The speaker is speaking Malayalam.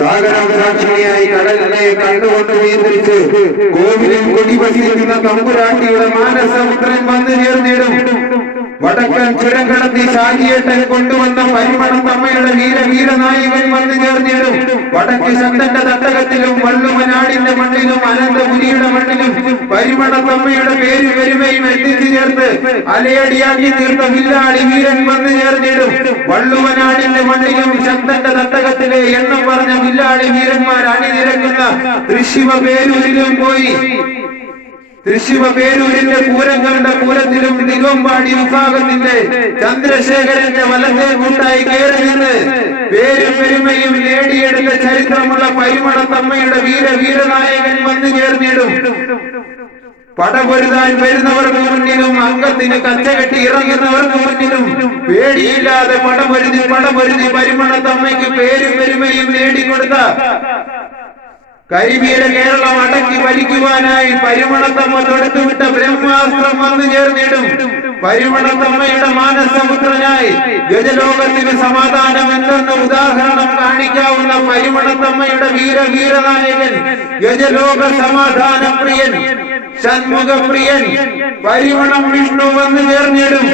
സാഗരസാക്ഷിണിയായി കടലിനെ കണ്ടുകൊണ്ട് നിയന്ത്രിച്ച് കോവിലിൽ കൊടിവസിക്കുന്ന തമ്പുരാട്ടിയുടെ മാനസപുത്രൻ വന്നു ചേർന്നിടും. വടക്കൻ ചുരം കടത്തി ഷാജിയേട്ടൻ കൊണ്ടുവന്ന പരിമണത്തമ്മയുടെ വീരനായകൻ വന്നു ചേർന്നിടും. വടക്ക് ശക്തന്റെ തട്ടകത്തിലും വള്ളുവനാടിന്റെ മണ്ണിലും അനന്തപുരിയുടെ മണ്ണിലും പരിമണത്തമ്മയുടെ പേര് പെരുമയും എത്തിച്ചു ചേർത്ത് അലയടിയാക്കി തീർത്ത വില്ലാളി വീരൻ വന്നു ചേർന്നിടും. വള്ളുവനാടിന്റെ മണ്ണിലും ശക്തന്റെ തട്ടകത്തിലെ എണ്ണം പറഞ്ഞ വില്ലാളി വീരന്മാർ അണിനിരക്കുന്ന തൃശ്ശിവപേരൂരിലും പോയി. തൃശ്ശിവപേരൂരിന്റെ പൂരങ്ങളുടെ പൂരത്തിലും തിരുവമ്പാടി വിഭാഗത്തിന്റെ ചന്ദ്രശേഖരന്റെ വലത്തെ കൂട്ടായി കയറി നിന്ന് പേരും പെരുമയും നേടിയെടുത്ത ചരിത്രമുള്ള പരിമണത്തമ്മയുടെ വീരനായകൻ വന്നു ചേർന്നിടും. പടപൊരുതാൻ വരുന്നവർക്ക് മുന്നിലും അംഗത്തിന് കച്ചകെട്ടി ഇറങ്ങുന്നവർക്ക് മുന്നിലും പേടിയില്ലാതെ പടപൊരുതി പരിമണത്തമ്മയ്ക്ക് പേരും പെരുമയും നേടിക്കൊടുത്ത കരിവീര കേരളം അടക്കി ഭരിക്കുവാനായി പരിമണത്തമ്മ തൊടുത്തുവിട്ട ബ്രഹ്മാസ്ത്രം വന്നു ചേർന്നിടും. പരിമണത്തമ്മയുടെ മാനസപുത്രനായി ഗജലോകത്തിന് സമാധാനം എന്തെന്ന് ഉദാഹരണം കാണിക്കാവുന്ന പരിമണത്തമ്മയുടെ വീരനായകൻ ഗജലോക സമാധാന പ്രിയൻ ഷൺമുഖപ്രിയൻ പരിമണം വിഷ്ണു വന്നു ചേർന്നിടും.